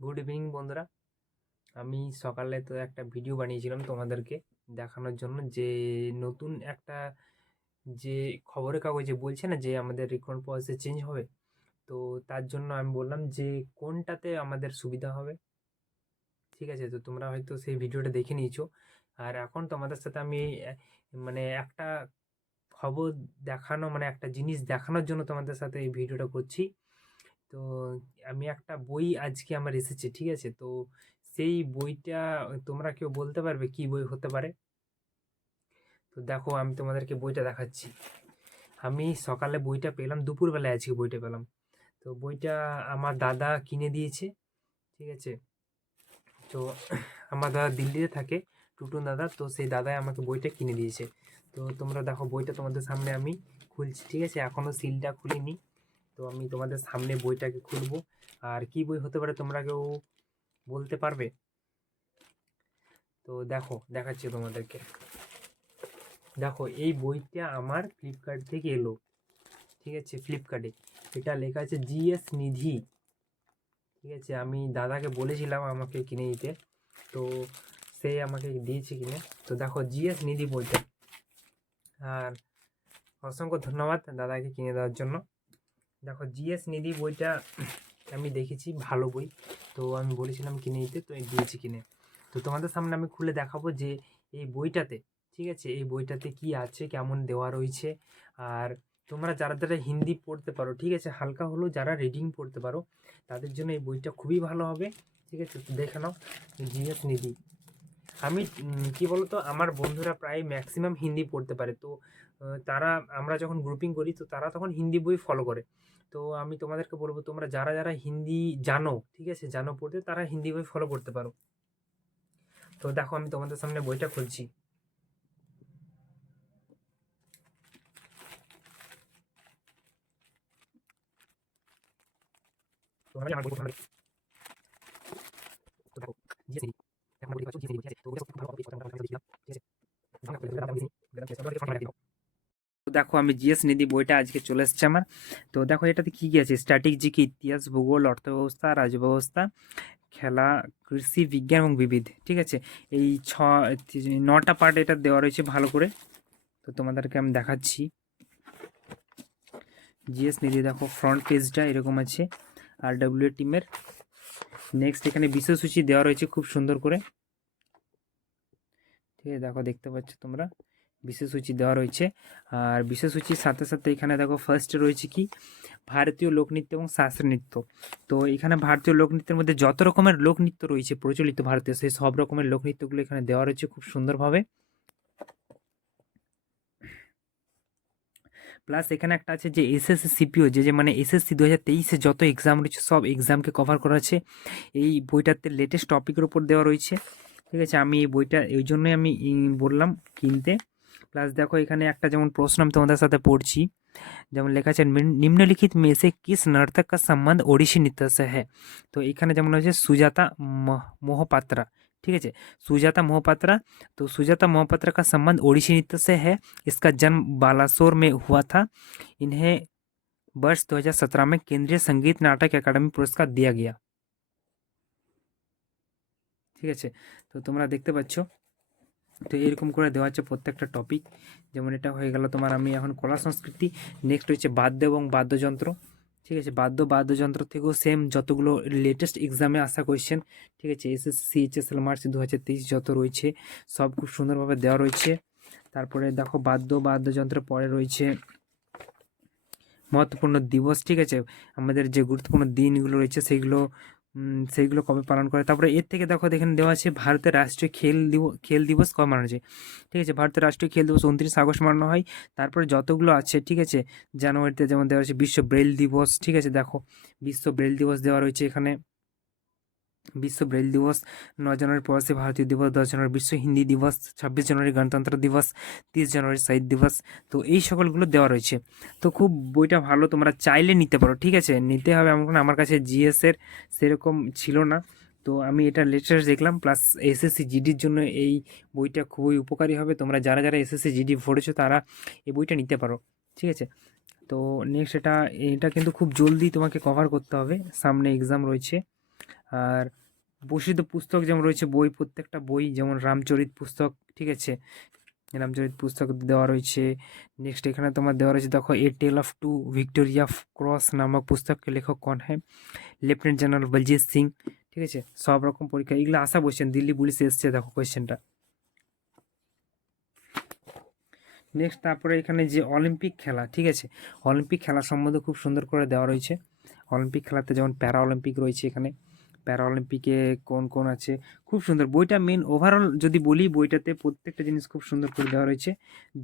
Good evening বন্ধুরা। আমি সকালে তো একটা ভিডিও বানিয়েছিলাম তোমাদেরকে দেখানোর জন্য যে নতুন একটা যে খবরের কাগজে বলছে না যে আমাদের রিক্রুটমেন্ট পলিসি চেঞ্জ হবে। তো তার জন্য আমি বললাম যে কোনটাতে আমাদের সুবিধা হবে। ঠিক আছে, তো তোমরা হয়তো সেই ভিডিওটা দেখে নিয়েছো। আর এখন তোমাদের সাথে আমি মানে একটা খবর দেখানো, মানে একটা জিনিস দেখানোর জন্য তোমাদের সাথে এই ভিডিওটা করছি। তো আমি একটা বই আজকে আমার এসেছে, ঠিক আছে? তো সেই বইটা তোমরা কেউ বলতে পারবে কি বই হতে পারে? তো দেখো আমি তোমাদেরকে বইটা দেখাচ্ছি। আমি সকালে বইটা পেলাম, দুপুরবেলায় আজকে বইটা পেলাম। তো বইটা আমার দাদা কিনে দিয়েছে, ঠিক আছে? তো আমার দাদা দিল্লিতে থাকে, টুটুন দাদা। তো সেই দাদাই আমাকে বইটা কিনে দিয়েছে। তো তোমরা দেখো বইটা তোমাদের সামনে আমি খুলছি, ঠিক আছে? এখনও সিলটা খুলিনি। তো আমি তোমাদের সামনে বইটাকে খুলবো। আর কি বই হতে পারে তোমরা কেউ বলতে পারবে? তো দেখো দেখাচ্ছি তোমাদেরকে। দেখো এই বইটা আমার ফ্লিপকার্ট থেকে এলো, ঠিক আছে? ফ্লিপকার্টে এটা লেখা আছে জিএস নিধি, ঠিক আছে? আমি দাদাকে বলেছিলাম আমাকে কিনে দিতে, তো সে আমাকে দিয়েছে কিনে। তো দেখো জিএস নিধি বইটা। আর অসংখ্য ধন্যবাদ দাদাকে কিনে দেওয়ার জন্য। দেখো জিএস নিধি বইটা আমি দেখেছি ভালো বই, তো আমি বলেছিলাম কিনে দিতে, তো দিয়েছি কিনে। তো তোমাদের সামনে আমি খুলে দেখাবো যে এই বইটাতে, ঠিক আছে, এই বইটাতে কি আছে, কেমন দেওয়া রয়েছে। আর তোমরা যারা যারা হিন্দি পড়তে পারো, ঠিক আছে, হালকা হলেও যারা রিডিং পড়তে পারো, তাদের জন্য এই বইটা খুবই ভালো হবে, ঠিক আছে? তো দেখে নাও জিএস নিধি। আমি কি বলতো, আমার বন্ধুরা প্রায় ম্যাক্সিমাম হিন্দি পড়তে পারে। তো তারা, আমরা যখন গ্রুপিং করি তো তারা তখন হিন্দি বই ফলো করে। তো আমি তোমাদেরকে বলবো তোমরা যারা যারা হিন্দি জানো, ঠিক আছে, জানো পড়তে, তারা হিন্দি বই ফলো করতে পারো। তো দেখো আমি তোমাদের সামনে বইটা খুলছি। তোমরা আমার বই পড়তে তো দেখো জিএস নিধি, এখন বই পাচ্ছ জিএস নিধি, ঠিক আছে? তো ওটা খুব ভালো হবে, কথা আমরা দিলাম, ঠিক আছে? ভাঙা করে দাম দিছি, দাম কি আছে তোমরা ফোন রাখি। তো দেখো আমি জিএস নিধি বইটা আজকে চলে এসেছে আমার। তো দেখো এটাতে কি কি আছে: স্ট্যাটিক জিকে, ইতিহাস, ভূগোল, অর্থব্যবস্থা, রাজব্যবস্থা, খেলা, কৃষি বিজ্ঞান এবং বিবিধ, ঠিক আছে? এই 9টা পার্ট এটা দেওয়া রয়েছে ভালো করে। তো তোমাদেরকে আমি দেখাচ্ছি জিএস নিধি। দেখো ফ্রন্ট পেজটা এরকম আছে আর ডাব্লিউ টিমের। নেক্সট এখানে বিশ্বসূচি দেওয়া রয়েছে খুব সুন্দর করে, ঠিক আছে? দেখো দেখতে পাচ্ছ তোমরা বিশ্বসূচি দেওয়া রয়েছে। আর বিশ্বসূচির সাথে সাথে এখানে দেখো ফার্স্টে রয়েছে কি, ভারতীয় লোকনৃত্য এবং শাস্ত্রীয় নৃত্য। তো এখানে ভারতীয় লোকনৃত্যের মধ্যে যত রকমের লোকনৃত্য রয়েছে প্রচলিত ভারতীয়, সেই সব রকমের লোকনৃত্যগুলো এখানে দেওয়া রয়েছে খুব সুন্দরভাবে। প্লাস এখানে একটা আছে যে এসএসসি সিপিও, যে মানে এসএসসি 2023-এ যত এক্সাম রয়েছে সব এক্সামকে কভার করা আছে এই বইটাতে। লেটেস্ট টপিকের উপর দেওয়া রয়েছে, ঠিক আছে? আমি এই বইটা এই জন্যই আমি বললাম কিনতে। প্লাস দেখো এখানে একটা যেমন প্রশ্ন আমি তোমাদের সাথে পড়ছি, যেমন লেখা আছে নিম্নলিখিত में से किस नर्तक का संबंध ओडिसी नृत्य से है। তো এখানে যেমন হচ্ছে সুজাতা मोहपात्रा, ठीक है? सुजाता मोहपात्रा। तो सुजाता मोहपात्रा का संबंध ओडिसी नृत्य से है। इसका जन्म बालासोर में हुआ था। इन्हें वर्ष 2017 में केंद्रीय संगीत नाटक एकेडमी पुरस्कार दिया गया, ঠিক আছে? তো তোমরা দেখতে পাচ্ছ, তো এরকম করে দেওয়া আছে প্রত্যেকটা টপিক। যেমন এটা হয়ে গেল তোমার, আমি এখন কলা সংস্কৃতি। নেক্সট হচ্ছে বাদ্য এবং বাদ্যযন্ত্র, ঠিক আছে? বাদ্যযন্ত্র থেকেও সেম যতগুলো লেটেস্ট এক্সামে আসা কোয়েশ্চেন, ঠিক আছে? এসএসসি, এইচএসএল, মার্চ 2023 যত রয়েছে সব খুব সুন্দরভাবে দেওয়া রয়েছে। তারপরে দেখো বাদ্যযন্ত্রের পরে রয়েছে মহত্বপূর্ণ দিবস, ঠিক আছে? আমাদের যে গুরুত্বপূর্ণ দিনগুলো রয়েছে সেইগুলো কবে পালন করে। তারপরে এর থেকে দেখো এখানে দেওয়া আছে ভারতের রাষ্ট্রীয় খেল দিবস কবে মানানো যায়, ঠিক আছে? ভারতের রাষ্ট্রীয় খেল দিবস 29 আগস্ট মানানো হয়। তারপরে যতগুলো আছে, ঠিক আছে, জানুয়ারিতে যেমন দেওয়া আছে বিশ্ব ব্রেইল দিবস, ঠিক আছে? দেখো বিশ্ব ব্রেইল দিবস দেওয়া রয়েছে এখানে। বিশ্ব ব্রেইল দিবস 9 জানুয়ারি প্রবাসী ভারতীয় দিবস, 10 জানুয়ারি বিশ্ব হিন্দি দিবস, 26 জানুয়ারি গণতন্ত্র দিবস, 30 জানুয়ারি শহীদ দিবস। তো এই সকলগুলো দেওয়া রয়েছে। তো খুব বইটা ভালো, তোমরা চাইলে নিতে পারো, ঠিক আছে? নিতে হবে এমন আমার কাছে জিএসের সেরকম ছিল না, তো আমি এটা লেটেস্ট দেখলাম। প্লাস এসএসসি জিডির জন্য এই বইটা খুবই উপকারী হবে। তোমরা যারা যারা এসএসসি জিডি পড়েছো তারা এই বইটা নিতে পারো, ঠিক আছে? তো নেক্সট এটা এটা কিন্তু খুব জলদি তোমাকে কভার করতে হবে, সামনে এক্সাম রয়েছে। আর প্রসিদ্ধ পুস্তক যেমন রয়েছে বই, প্রত্যেকটা বই যেমন রামচরিত পুস্তক, ঠিক আছে, রামচরিত পুস্তক দেওয়া রয়েছে। নেক্সট এখানে তোমার দেওয়া রয়েছে দেখো এ টেল অফ টু ভিক্টোরিয়া ক্রস নামক পুস্তকের লেখক কোন হ্যাঁ, লেফটেন্যান্ট জেনারেল বলজিৎ সিং, ঠিক আছে। সব রকম পরীক্ষা এগুলো আসা বলছেন, দিল্লি পুলিশে এসছে দেখো কোয়েশ্চেনটা। নেক্সট তারপরে এখানে যে অলিম্পিক খেলা, ঠিক আছে, অলিম্পিক খেলা সম্বন্ধে খুব সুন্দর করে দেওয়া রয়েছে। অলিম্পিক খেলাতে যেমন প্যারা অলিম্পিক রয়েছে, এখানে প্যারা অলিম্পিকে কোন কোন আছে, খুব সুন্দর বইটা। মেন ওভারঅল যদি বলি, বইটাতে প্রত্যেকটা জিনিস খুব সুন্দর করে দেওয়া রয়েছে,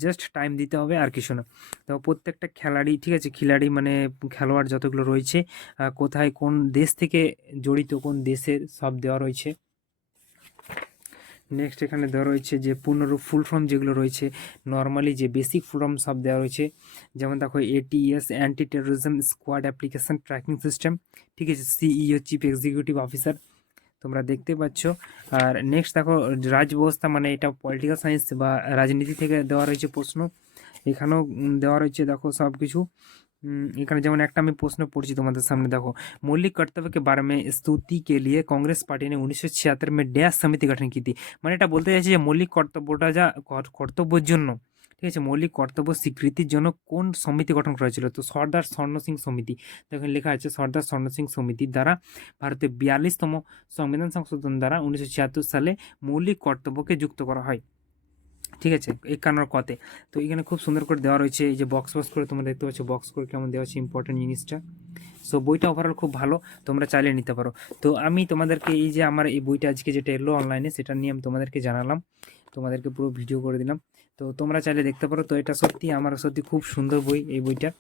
জাস্ট টাইম দিতে হবে আর কিছু না। তো প্রত্যেকটা খেলাড়ি, ঠিক আছে, খিলাড়ি মানে খেলোয়াড় যতগুলো রয়েছে, কোথায় কোন দেশ থেকে জড়িত, কোন দেশের, সব দেওয়া রয়েছে। নেক্সট এখানে দেওয়া রয়েছে যে পূর্ণরূপ ফুল ফর্ম যেগুলো রয়েছে, নর্মালি যে বেসিক ফুল ফর্ম সব দেওয়া রয়েছে। যেমন দেখো ATS anti terrorism squad application tracking system, ঠিক আছে, CEO চিফ এক্সিকিউটিভ অফিসার, তোমরা দেখতে পাচ্ছ। আর নেক্সট দেখো রাজ ব্যবস্থা, মানে এটা পলিটিক্যাল সায়েন্স বা রাজনীতি থেকে দেওয়া রয়েছে প্রশ্ন, এখানেও দেওয়া রয়েছে দেখো সব কিছু। এখানে যেমন একটা আমি প্রশ্ন পড়ছি তোমাদের সামনে, দেখো मौलिक कर्तव्य के बारे में स्तुति के लिए कांग्रेस पार्टी ने 1976 में ড্যাশ সমিতি গঠন की थी। মানে এটা বলতে চাইছে যে মৌলিক কর্তব্যটা যা কর্তব্যের জন্য, ঠিক আছে, মৌলিক কর্তব্য স্বীকৃতির জন্য কোন সমিতি গঠন করা হয়েছিল, তো সর্দার স্বর্ণ সিং সমিতি। দেখেন লেখা আছে সর্দার স্বর্ণ সিং সমিতির দ্বারা ভারতের 42তম সংবিধান সংশোধন দ্বারা 1976 সালে মৌলিক কর্তব্যকে যুক্ত করা হয়, ঠিক আছে, 51 কতে। তো এখানে খুব সুন্দর করে দেওয়া রয়েছে, এই যে বক্স বক্স করে তোমরা দেখতে পাচ্ছ, বক্স করে কেমন দেওয়া আছে ইম্পর্টেন্ট জিনিসটা। সো বইটা ওভারঅল খুব ভালো, তোমরা চাইলে নিতে পারো। তো আমি তোমাদেরকে এই যে আমার এই বইটা আজকে যেটা এলো অনলাইনে, সেটা নিয়ে আমি তোমাদেরকে জানালাম, তোমাদেরকে পুরো ভিডিও করে দিলাম। তো তোমরা চাইলে দেখতে পারো। তো এটা সত্যি আমার সত্যি খুব সুন্দর বই এই বইটা।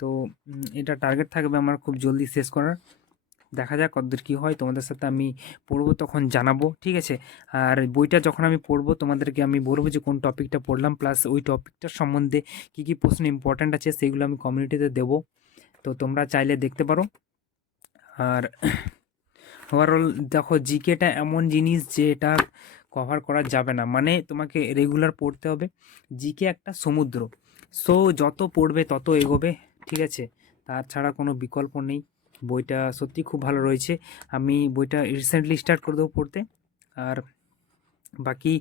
তো এটা টার্গেট থাকবে আমার খুব জলদি শেষ করার, দেখা যাক কতদূর কী হয়, তোমাদের সাথে আমি পড়বো তখন জানাবো, ঠিক আছে। আর বইটা যখন আমি পড়বো তোমাদেরকে আমি বলবো যে কোন টপিকটা পড়লাম, প্লাস ওই টপিকটার সম্বন্ধে কী কী প্রশ্ন ইম্পর্ট্যান্ট আছে সেগুলো আমি কমিউনিটিতে দেবো, তো তোমরা চাইলে দেখতে পারো। আর ওভারঅল দেখো জিকেটা এমন জিনিস যে এটা কভার করা যাবে না, মানে তোমাকে রেগুলার পড়তে হবে। জিকে একটা সমুদ্র, সো যত পড়বে তত এগোবে, ঠিক আছে, তাছাড়া কোনো বিকল্প নেই। বইটা সত্যি খুব ভালো রয়েছে, আমি বইটা রিসেন্টলি স্টার্ট করে দেবো পড়তে। আর বাকি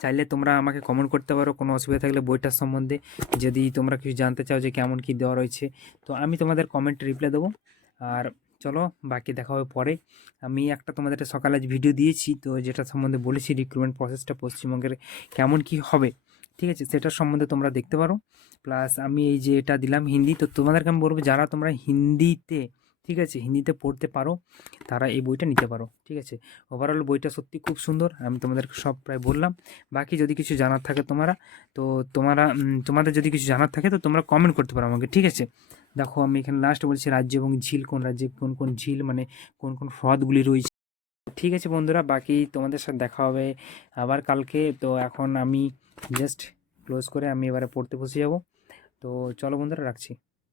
চাইলে তোমরা আমাকে কমেন্ট করতে পারো কোনো অসুবিধা থাকলে বইটার সম্বন্ধে, যদি তোমরা কিছু জানতে চাও যে কেমন কী দেওয়া রয়েছে, তো আমি তোমাদের কমেন্টে রিপ্লাই দেবো। আর চলো বাকি দেখা হবে পরে। আমি একটা তোমাদের সকালে আজ ভিডিও দিয়েছি, তো যেটা সম্বন্ধে বলেছি রিক্রুটমেন্ট প্রসেসটা পশ্চিমবঙ্গের কেমন কি হবে, ঠিক আছে, সেটার সম্বন্ধে তোমরা দেখতে পারো। প্লাস আমি এই যে এটা দিলাম হিন্দি, তো তোমাদেরকে আমি বলবো যারা তোমরা হিন্দিতে, ঠিক আছে, হিন্দিতে পড়তে পারো তারা এই বইটা নিতে পারো, ঠিক আছে। ওভারঅল বইটা সত্যি খুব সুন্দর, আমি তোমাদেরকে সব প্রায় বললাম। বাকি যদি কিছু জানার থাকে তোমাদের যদি কিছু জানার থাকে তো তোমরা কমেন্ট করতে পারো আমাকে, ঠিক আছে। দেখো আমি এখানে লাস্ট বলছি রাজ্য এবং ঝিল, কোন রাজ্যে কোন কোন ঝিল, মানে কোন কোন হ্রদগুলি রয়েছে, ঠিক আছে বন্ধুরা। বাকি তোমাদের সাথে দেখা হবে আবার কালকে। তো এখন আমি জাস্ট ক্লোজ করে আমি এবারে পড়তে বসে যাব। তো চলো বন্ধুরা, রাখছি।